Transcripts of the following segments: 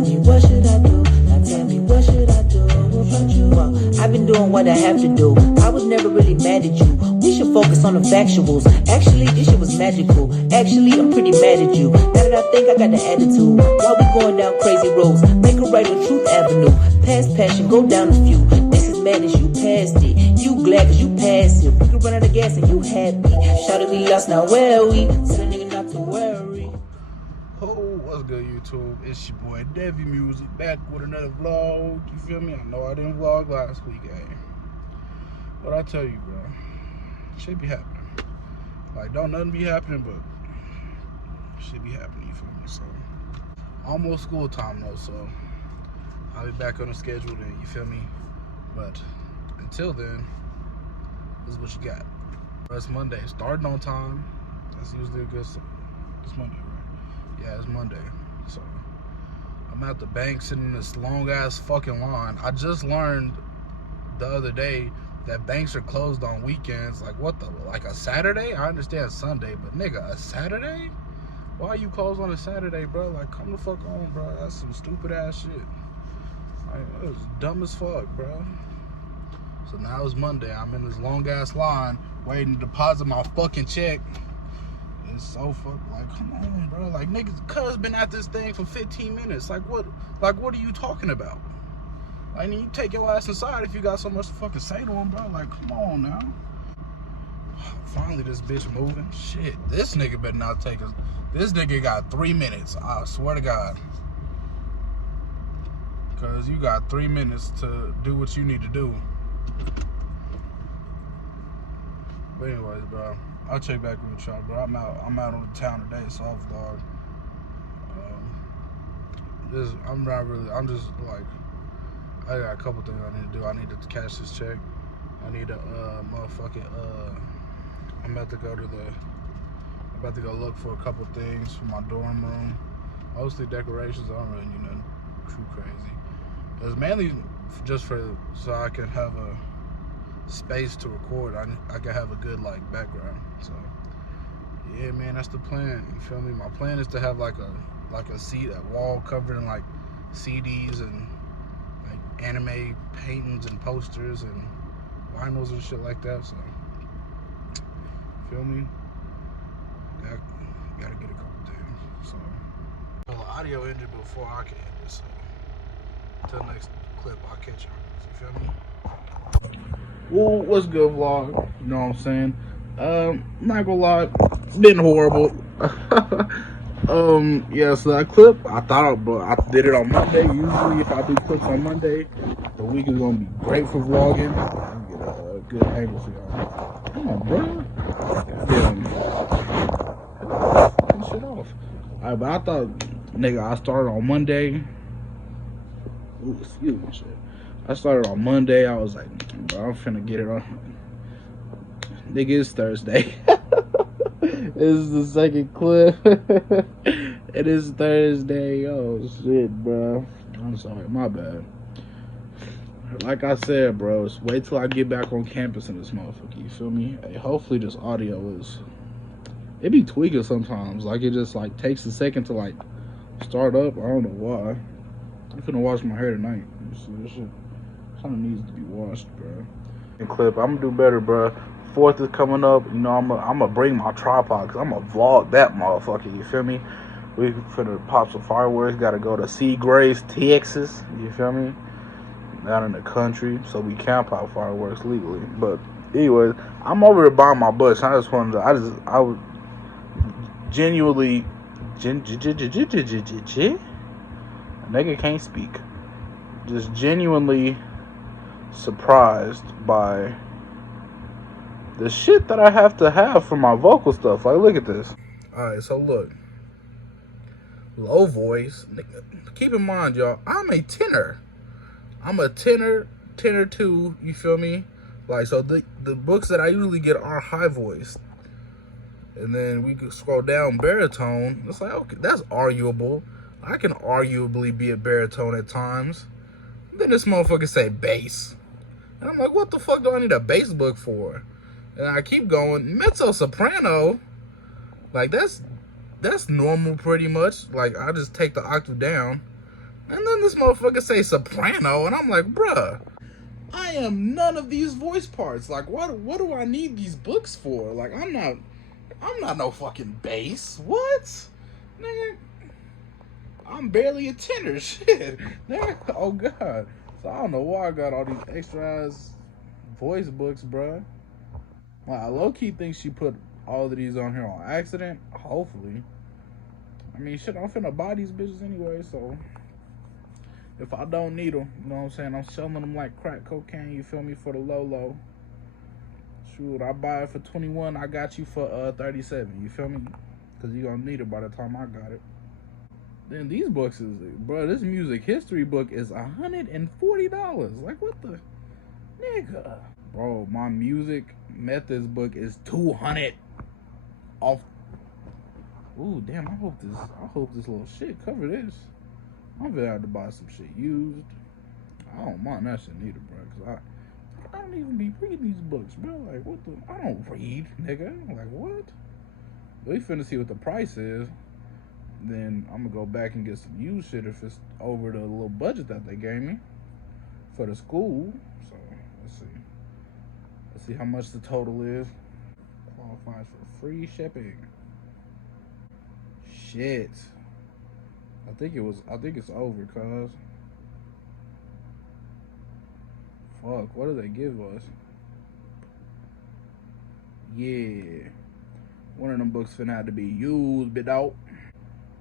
tell me what should I do? Now tell me what should I do about you? Well, I've been doing what I have to do. I was never really mad at you. We should focus on the factuals. Actually, this shit was magical. Actually, I'm pretty mad at you. Now that I think I got the attitude. While we going down crazy roads, make a right on Truth Avenue. Past passion, go down a few. This is madness, you passed it. You glad cause you passed it. We can run out of gas and you happy. Shout at me lost, now where are we? Tell a nigga not to worry. Oh, what's good, YouTube? It's your boy DevyMusic back with another vlog. You feel me? I know I didn't vlog last week, but I tell you, bro, shit be happening. Like, don't nothing be happening, but shit be happening. You feel me? So, almost school time though, so I'll be back on the schedule then. You feel me? But until then, this is what you got. It's Monday, starting on time. That's usually a good sign. It's Monday, right? Yeah, it's Monday. So I'm at the bank sitting in this long ass fucking line. I just learned the other day that banks are closed on weekends. Like, what the, like a Saturday? I understand Sunday, but nigga, a Saturday? Why are you closed on a Saturday, bro? Like, come the fuck on, bro. That's some stupid ass shit. Like, it was dumb as fuck, bro. So now it's Monday. I'm in this long ass line waiting to deposit my fucking check. It's so like, come on, bro. Like, niggas, cuz been at this thing for 15 minutes. Like, what are you talking about? Like, you take your ass inside if you got so much to fucking say to him, bro. Like, come on now. Finally, this bitch moving. Shit, this nigga better not take us. This nigga got 3 minutes. I swear to God. Cause you got 3 minutes to do what you need to do. But anyways, bro, I'll check back with y'all, bro. I'm out on the town today, so off dog. I'm just like, I got a couple things I need to do. I need to cash this check. I need to I'm about to go look for a couple things for my dorm room. Mostly decorations. I don't really need nothing too crazy. It's mainly just so I can have a space to record. I can have a good like background. So yeah, man, that's the plan. You feel me? My plan is to have like a wall covered in like CDs and like anime paintings and posters and vinyls and shit like that. So feel me? Gotta get a couple things. So the audio ended before I can end it. So until next clip, I'll catch y'all. You feel me? Well, what's good, vlog? You know what I'm saying? Not gonna lie, it's been horrible. Yeah, so that clip, I did it on Monday. Usually, if I do clips on Monday, the week is gonna be great for vlogging. I'll get a good angle for y'all. Come on, bro. Goddamn. Shit off. Alright, but I thought, nigga, I started on Monday. Ooh, excuse me, shit. I started on Monday. I was like, bro, I'm finna get it on. Nigga, it's Thursday. This is the second clip. It is Thursday. Oh, shit, bro. I'm sorry. My bad. Like I said, bro, just wait till I get back on campus in this motherfucker. You feel me? Hey, hopefully this audio is... It be tweaking sometimes. Like, it just, like, takes a second to, like, start up. I don't know why. I'm finna wash my hair tonight. This shit kind of needs to be washed, bro. Clip, I'm gonna do better, bro. 4th is coming up. You know, I'm gonna bring my tripod because I'm gonna vlog that motherfucker. You feel me? We finna pop some fireworks. Gotta go to Seagraves, Texas. You feel me? Down in the country, so we can't pop fireworks legally. But anyways, I'm over here buying my bus. I was genuinely, nigga can't speak. Just genuinely surprised by the shit that I have to have for my vocal stuff. Like, look at this. Alright, so look. Low voice. Keep in mind, y'all, I'm a tenor. I'm a tenor 2, you feel me? Like, so the books that I usually get are high voice. And then we could scroll down baritone. It's like, okay, that's arguable. I can arguably be a baritone at times. Then this motherfucker say bass. And I'm like, what the fuck do I need a bass book for? And I keep going, mezzo soprano. Like, that's normal pretty much. Like, I just take the octave down. And then this motherfucker say soprano, and I'm like, bruh, I am none of these voice parts. Like, what do I need these books for? Like, I'm not no fucking bass. What? Nigga, I'm barely a tenor. Shit. Nigga, oh God. So I don't know why I got all these extra ass voice books, bruh. Like, I low-key think she put all of these on here on accident. Hopefully. I mean, shit, I'm finna buy these bitches anyway, so if I don't need them, you know what I'm saying? I'm selling them like crack cocaine, you feel me, for the low. Shoot, I buy it for 21, I got you for 37, you feel me? Because you gonna need it by the time I got it. Then these books is, bro, this music history book is $140. Like, what the? Nigga. Bro, my music methods book is $200 off. Ooh, damn, I hope this little shit cover this. I'm gonna have to buy some shit used. I don't mind that shit neither, bro, because I don't even be reading these books, bro. Like, what the? I don't read, nigga. Like, what? We finna see what the price is. Then I'm gonna go back and get some used shit if it's over the little budget that they gave me for the school. So, let's see. Let's see how much the total is. Qualifies for free shipping. Shit. I think it's over, cuz. Fuck, what do they give us? Yeah. One of them books finna have to be used, bit out.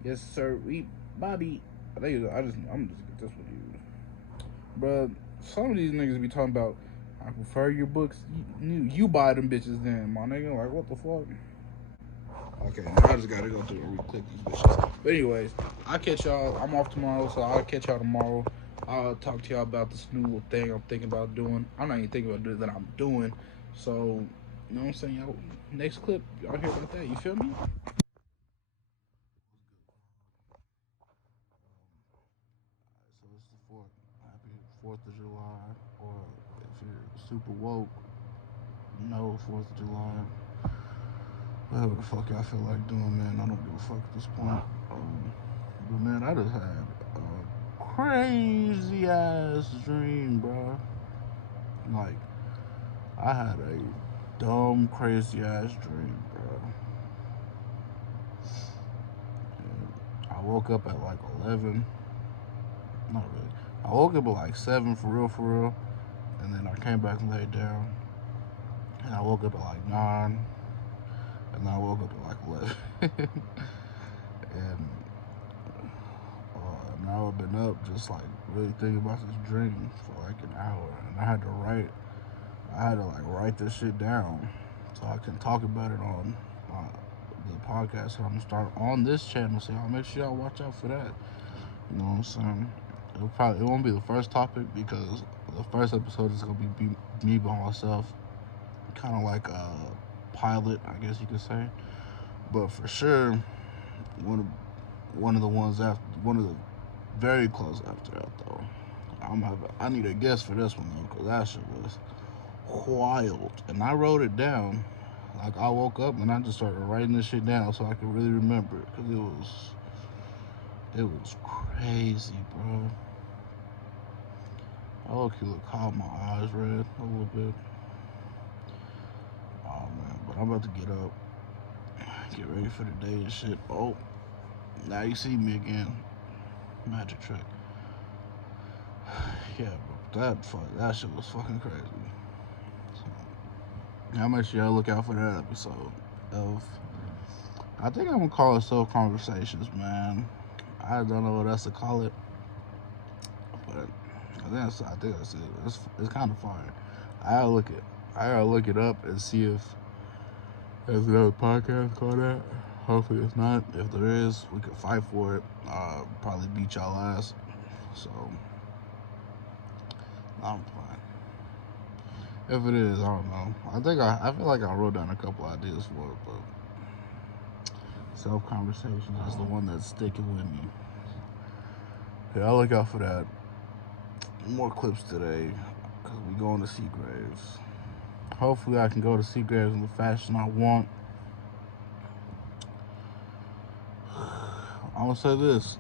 Yes, sir. Bobby. I'm just get this one used. Bruh, some of these niggas be talking about, I prefer your books. You buy them bitches then, my nigga. Like, what the fuck? Okay, now I just gotta go through and re-click these bitches. But anyways, I'll catch y'all. I'm off tomorrow, so I'll catch y'all tomorrow. I'll talk to y'all about this new little thing I'm thinking about doing. I'm not even thinking about doing that, I'm doing. So, you know what I'm saying? Y'all, next clip, y'all hear about that. You feel me? So it's the 4th. Happy 4th of July. Or if you're super woke, no 4th of July. Whatever the fuck I feel like doing, man. I don't give a fuck at this point. But man, I just had a crazy ass dream, bro. Like, I had a dumb, crazy ass dream, bro. And I woke up at like 11. Not really. I woke up at like 7 for real. And then I came back and laid down. And I woke up at like 9. And then I woke up at like 11. And now I've been up just like really thinking about this dream for like an hour. And I had to like write this shit down so I can talk about it on the podcast that I'm gonna start on this channel. So y'all make sure y'all watch out for that. You know what I'm saying? It won't be the first topic because the first episode is gonna be me by myself, kind of like a pilot, I guess you could say. But for sure, one of the very close after that though. I need a guess for this one though, cause that shit was wild. And I wrote it down. Like, I woke up and I just started writing this shit down so I could really remember it, cause it was crazy, bro. I look how my eyes red a little bit. Oh man, but I'm about to get up, get ready for the day and shit. Oh, now you see me again. Magic trick. Yeah, bro, that shit was fucking crazy. So, yeah, make sure y'all look out for that episode of, I think I'm gonna call it Soul Conversations, man. I don't know what else to call it, but I think that's it. It's kind of fire. I gotta look it up and see if there's another podcast called that. Hopefully it's not. If there is, we could fight for it. Probably beat y'all ass. So, I'm fine. If it is, I don't know. I feel like I wrote down a couple ideas for it, but self-conversation is the one that's sticking with me. Yeah, I'll look out for that. More clips today, because we going to Seagraves. Hopefully I can go to Seagraves in the fashion I want. I want to say this: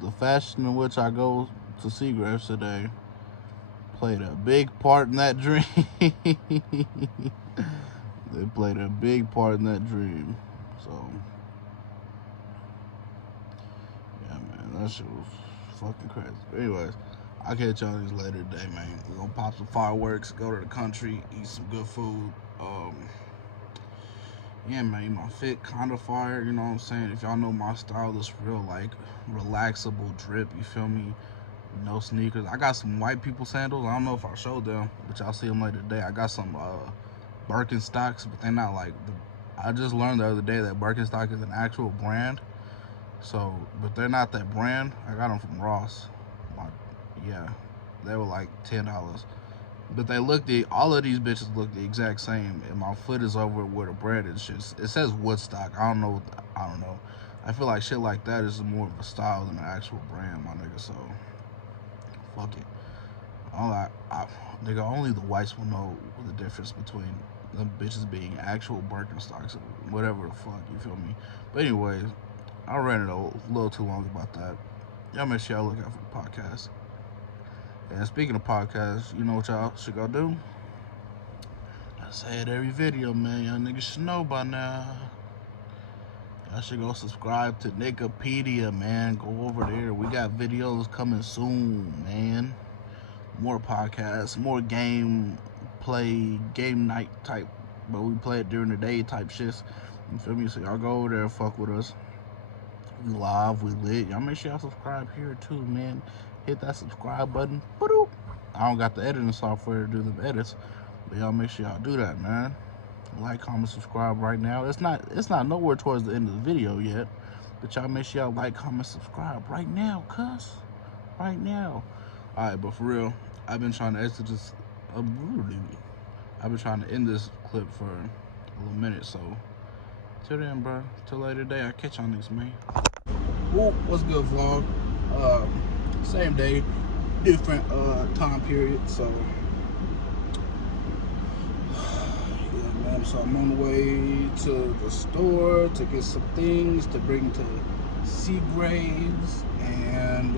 the fashion in which I go to Seagraves today played a big part in that dream. They played a big part in that dream. So, yeah, man, that shit was fucking crazy. But anyways, I'll catch y'all these later today, man. We're gonna pop some fireworks, go to the country, eat some good food. Yeah, man, my fit kind of fire, you know what I'm saying? If y'all know my style, it's real, like, relaxable drip, you feel me? No sneakers. I got some white people sandals. I don't know if I showed them, but y'all see them later today. I got some Birkenstocks, but they're not like I just learned the other day that Birkenstock is an actual brand. So, but they're not that brand. I got them from Ross. Yeah, they were like $10. But they look all of these bitches look the exact same, and my foot is over where the brand is. Just, it says Woodstock. I don't know. I feel like shit like that is more of a style than an actual brand, my nigga. So, fuck it. Nigga, only the whites will know the difference between them bitches being actual Birkenstocks or whatever the fuck, you feel me? But anyways, I ran it a little too long about that. Y'all make sure y'all look out for the podcast. And speaking of podcasts, you know what y'all should go do? I say it every video, man. Y'all niggas should know by now. Y'all should go subscribe to Nickopedia, man. Go over there. We got videos coming soon, man. More podcasts, more game night type, but we play it during the day type shits. You feel me? So y'all go over there and fuck with us. We live, we lit. Y'all make sure y'all subscribe here too, man. Hit that subscribe button. I don't got the editing software to do the edits, but y'all make sure y'all do that, man. Like, comment, subscribe right now. It's not nowhere towards the end of the video yet, but y'all make sure y'all like, comment, subscribe right now, cuz. Right now. Alright, but for real, I've been trying to end this clip for a little minute, so till then, bro. Till later today, I'll catch y'all niggas, man. Ooh, what's good, vlog? Same day, different time period, so yeah, man. So I'm on the way to the store to get some things to bring to Seagraves, and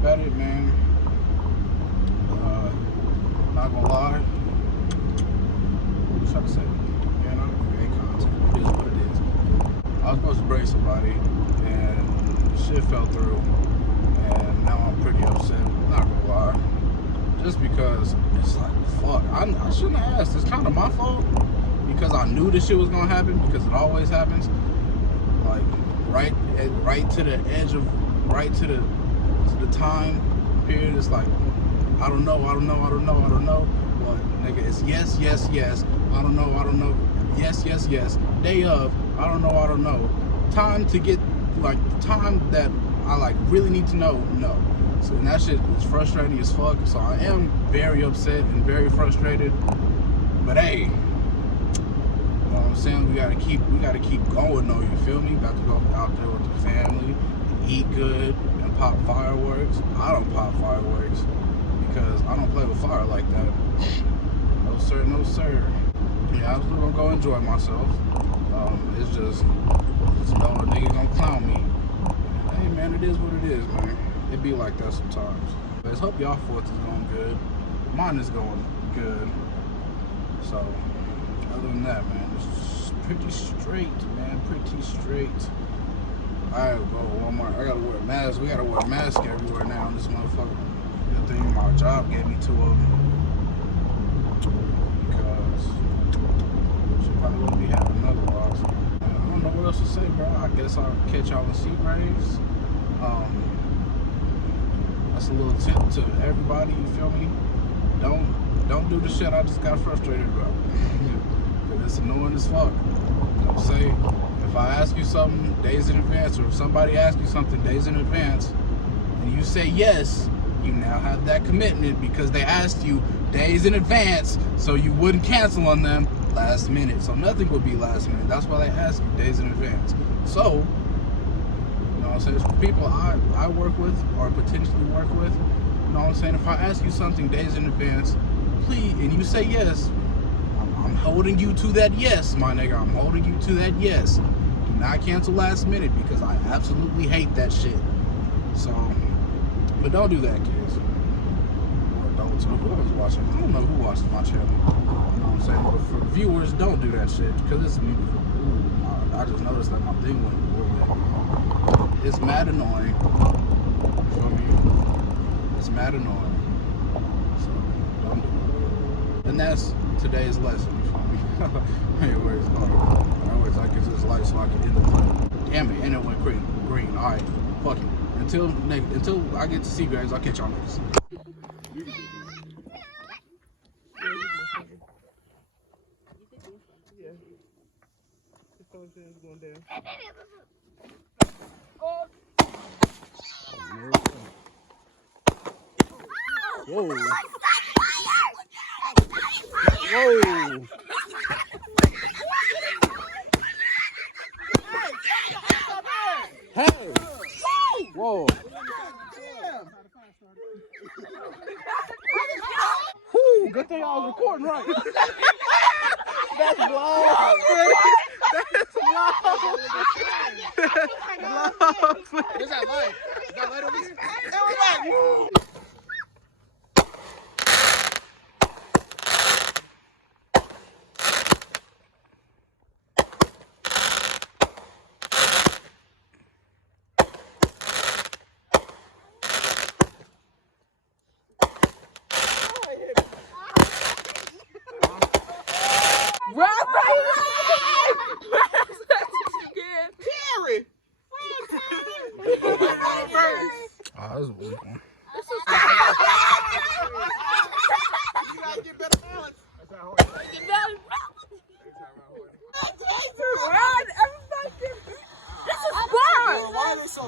about it, man. Not gonna lie, what was I trying to say? Man, I don't create content. It is what it is. I was supposed to bring somebody, and shit fell through, and now I'm pretty upset. Not gonna lie, just because it's like, fuck, I shouldn't have asked. It's kind of my fault because I knew this shit was gonna happen, because it always happens. Like right to the edge of, right to the time period. It's like, I don't know. Well, nigga, it's yes. I don't know. Yes. Day of, I don't know. Time to get, like, the time that I, like, really need to know, no. So, and that shit is frustrating as fuck. So I am very upset and very frustrated. But hey, you know what I'm saying? We gotta keep going though, you feel me? About to go out there with the family, eat good, and pop fireworks. I don't pop fireworks because I don't play with fire like that. No sir. Yeah, I'm still gonna go enjoy myself. It's just know a nigga gonna clown me. Hey man, it is what it is, man. It be like that sometimes. But I hope y'all 4th is going good. Mine is going good. So other than that, man, it's pretty straight, man. Pretty straight. Alright, go Walmart. I gotta wear a mask. We gotta wear a mask everywhere now in this motherfucker. Good thing my job gave me 2 of them. Because she probably wouldn't be having another loss. I don't know what else to say, bro. I guess I'll catch y'all in Seagraves. That's a little tip to everybody, you feel me? Don't do the shit I just got frustrated about. Cause it's annoying as fuck. Don't say, if I ask you something days in advance, or if somebody asks you something days in advance, and you say yes, you now have that commitment because they asked you days in advance, so you wouldn't cancel on them last minute. So nothing would be last minute. That's why they ask you days in advance. So, you know what I'm saying? For people I work with or potentially work with, you know what I'm saying? If I ask you something days in advance, please, and you say yes, I'm holding you to that yes, my nigga. I'm holding you to that yes. not cancel last minute because I absolutely hate that shit. So, but don't do that, kids. Or adults, or whoever's watching. I don't know who watches my channel. You know what I'm saying? But for viewers, don't do that shit because it's beautiful. I just noticed that my thing went really. It's mad annoying. You feel me? It's mad annoying. So, don't do it. And that's today's lesson. You feel me? Anyways, I guess this light so I can end the play. Damn it, and it went green. Alright, fuck it. Until I get to see you guys, I'll catch y'all next. Whoa. Whoa. Hey! Whoa! Whew, good thing I was recording right. That's vlog. That's vlog. Vlog. Where's that light? Is that light over here? It was like, woo! Oh, this is a weak one. You gotta get better balance. That's how hard. Get better balance. This is fun. Why are they so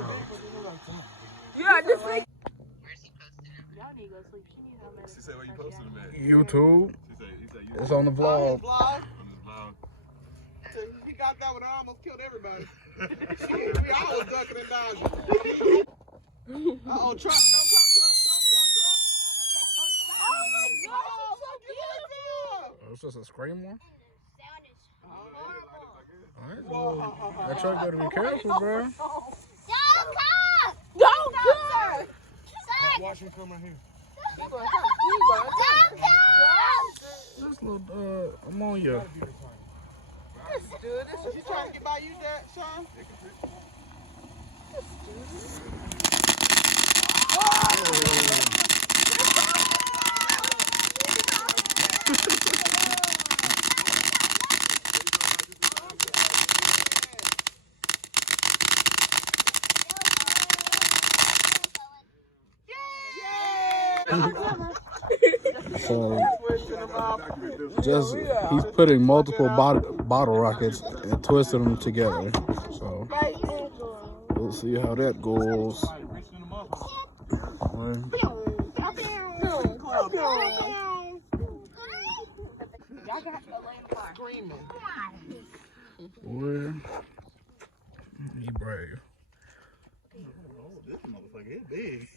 yeah, this thing. Where's he posted it? Y'all need to go sleep. She said where you posted him at? YouTube. He said It's on the vlog. He got that one. I almost killed everybody. We all was ducking and dodging. Uh-oh, truck. Don't come, truck. Oh, my God. So beautiful. Oh, it's just a scream one? Whoa. Alright. That truck better be careful, bro. Don't come! Don't come! Watch him come right here. Don't come! This little, I'm on you. Let's do this. She's trying to get by you, Sean? Let's do this. So, he's putting multiple bottle rockets and twisting them together. So, we'll see how that goes. Boy, he brave. This motherfucker is big.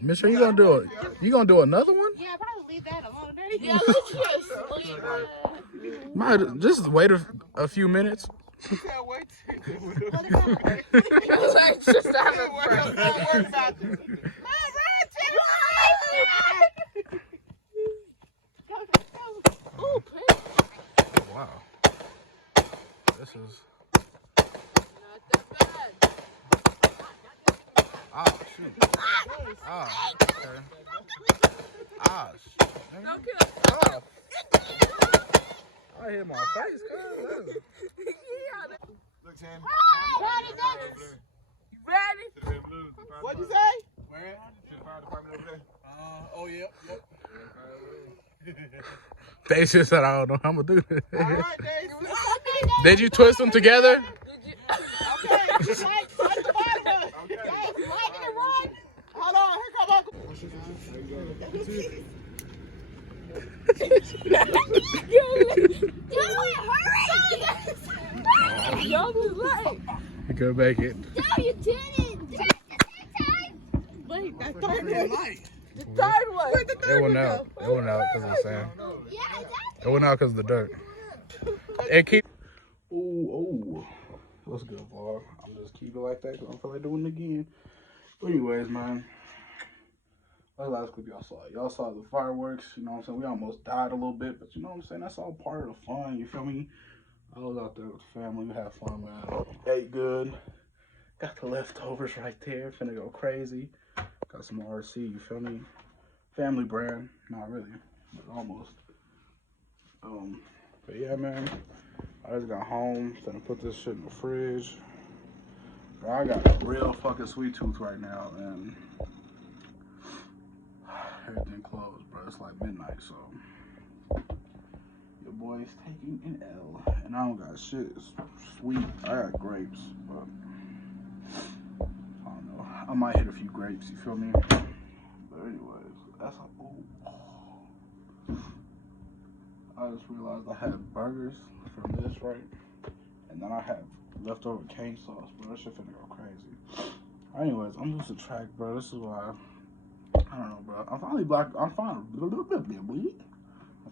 Mister, you gonna do it? You gonna do another one? Yeah, probably leave that alone. Yeah, let's just Might just wait a few minutes. You can't wait to Wow. This is. Ah, shoot. Ah, okay. Ah, shit. Don't kill. Oh. I hit my face, cuz. Look, Sam. You ready? What'd you say? Where? Fire department over there. Oh, yep. Daisy said, I don't know how I'm gonna do this. All right, Daisy. Did you twist them together? Okay, Mike, fight the bottom of it. Okay. Guys, Mike and run. Hold on, here come Uncle. Y'all was late. You could make it. No, you didn't. Wait, that third one. The third one. Where'd the It third went one out. go? It went out because of the sand. Yeah, exactly. It went out because of the dirt. It keep. Oh. What's good, vlog? I'm just keep it like that because I don't feel like doing it again. But anyways, man. That's the last clip y'all saw. Y'all saw the fireworks, you know what I'm saying? We almost died a little bit, but you know what I'm saying? That's all part of the fun, you feel me? I was out there with the family. We had fun, man. Ate good. Got the leftovers right there. Finna go crazy. Got some RC, you feel me? Family brand. Not really, but almost. But yeah, man. I just got home. Finna put this shit in the fridge. Bro, I got a real fucking sweet tooth right now, and everything closed, bro. It's like midnight, so your boy's taking an L, and I don't got shit. It's sweet. I got grapes, but I don't know. I might hit a few grapes. You feel me? But anyways, that's a. Ooh. I just realized I had burgers from this, right? And then I had leftover cane sauce, bro. That shit finna go crazy. Anyways, I'm losing track, bro. This is why I don't know, bro. I'm finally back. I'm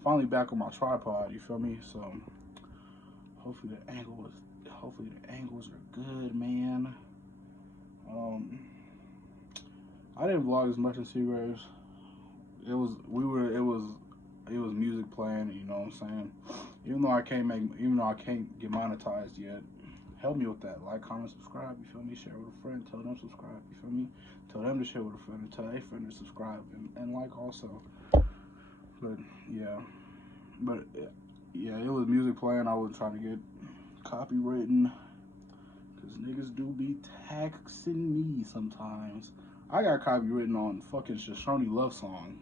finally back on my tripod. You feel me? So hopefully the angles are good, man. I didn't vlog as much in Seagraves. It was music playing. You know what I'm saying? Even though I can't get monetized yet. Help me with that. Like, comment, subscribe, you feel me? Share with a friend. Tell them subscribe, you feel me? Tell them to share with a friend and tell a friend to subscribe and like also. But yeah, it was music playing. I wasn't trying to get copywritten because niggas do be taxing me sometimes. I got copywritten on fucking Shoshone Love Song.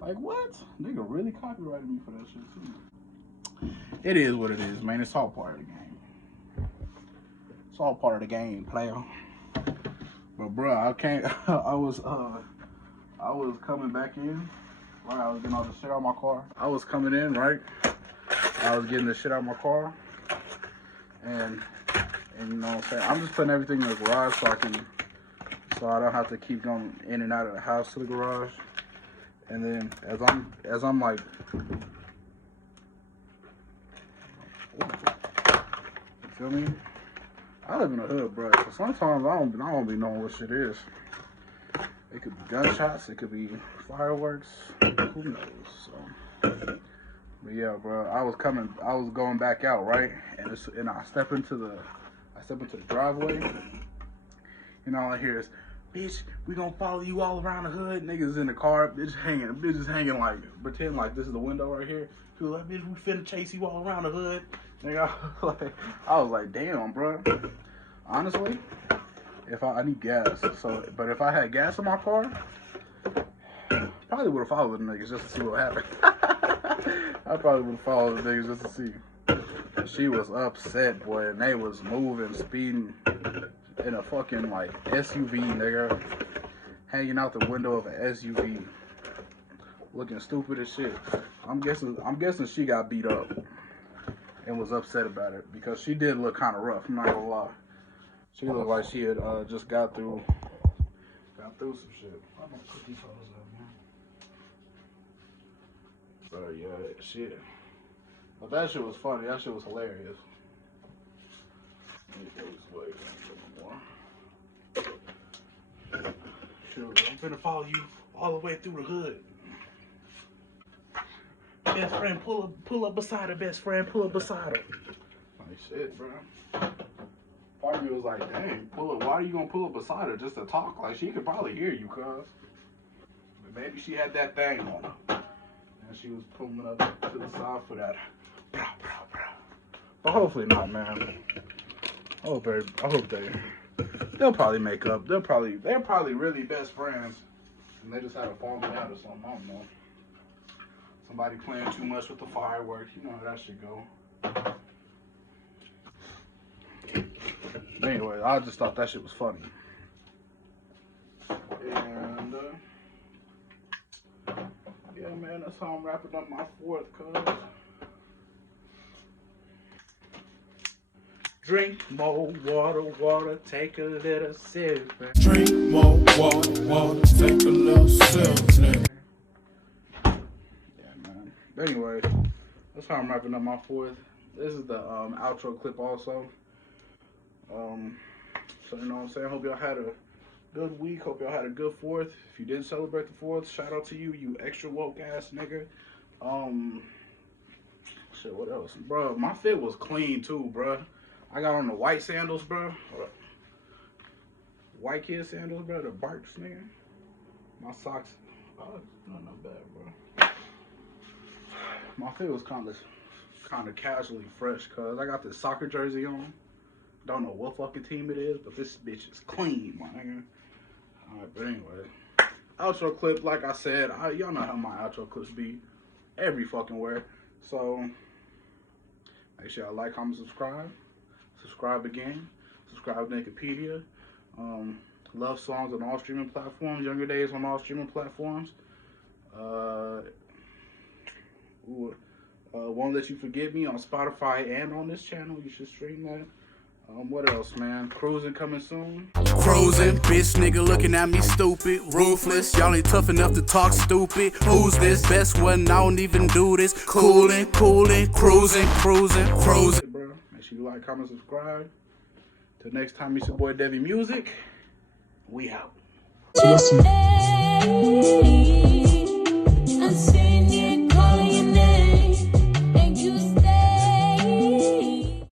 Like, what? Nigga really copyrighted me for that shit too. It is what it is, man. It's all part of the game. It's all part of the game, player. But bro, I can't. I was coming back in. Right, I was getting all the shit out of my car. I was coming in, right? I was getting the shit out of my car, and you know what I'm saying. I'm just putting everything in the garage so I don't have to keep going in and out of the house to the garage. And then as I'm like. You feel me? I live in the hood, bro. So sometimes I don't be knowing what shit is. It could be gunshots. It could be fireworks. Who knows? So, but yeah, bro. I was going back out, right? And I step into the driveway. You know, all I hear is, "Bitch, we gonna follow you all around the hood." Niggas in the car, bitches hanging like, pretend like this is the window right here. She was like, "Bitch, we finna chase you all around the hood." Nigga, I was like, damn, bro. Honestly, if I need gas, but if I had gas in my car, probably would have followed the niggas just to see what happened. I probably would have followed the niggas just to see. She was upset, boy, and they was moving, speeding in a fucking like SUV, nigga, hanging out the window of an SUV, looking stupid as shit. I'm guessing she got beat up and was upset about it because she did look kind of rough. I'm not gonna lie. She looked like she had just got through some shit. I'm gonna put these photos up, man. But yeah, shit. But that shit was funny. That shit was hilarious. I'm finna follow you all the way through the hood. Best friend, pull up beside her. Best friend, pull up beside her. Like shit, bro. Part of me was like, dang, why are you gonna pull up beside her just to talk? Like she could probably hear you, cuz. But maybe she had that thing on her, and she was pulling up to the side for that. But hopefully not, man. I hope they'll probably make up. They're probably really best friends, and they just had a falling out or something. I don't know. Somebody playing too much with the fireworks. You know how that should go. Anyway, I just thought that shit was funny. And yeah, man, that's how I'm wrapping up my fourth, cuz. Drink more water, take a little sip. Drink more water, take a little sip, nigga. Yeah, man. But anyway, that's how I'm wrapping up my fourth. This is the outro clip also. So you know what I'm saying? Hope y'all had a good week. Hope y'all had a good 4th. If you didn't celebrate the 4th, shout out to you, you extra woke ass nigga. Shit, what else? Bro, my fit was clean too, bro. I got on the white sandals, bro. White kid sandals, bro. The Barks, nigga. My socks. Oh, not bad, bro. My fit was kind of casually fresh, cause I got this soccer jersey on. Don't know what fucking team it is, but this bitch is clean, my nigga. Alright, but anyway. Outro clip, like I said, y'all know how my outro clips be. Every fucking where. So, make sure y'all like, comment, subscribe. Subscribe again. Subscribe to Wikipedia. Love songs on all streaming platforms. Younger Days on all streaming platforms. Won't Let You Forget Me on Spotify and on this channel. You should stream that. What else, man? Cruising coming soon. Cruising, bitch nigga looking at me stupid, ruthless. Y'all ain't tough enough to talk stupid. Who's this? Best one, I don't even do this. Coolin', cruising. Bro, make sure you like, comment, subscribe. Till next time, it's your boy DevyMusic. We out. Yes,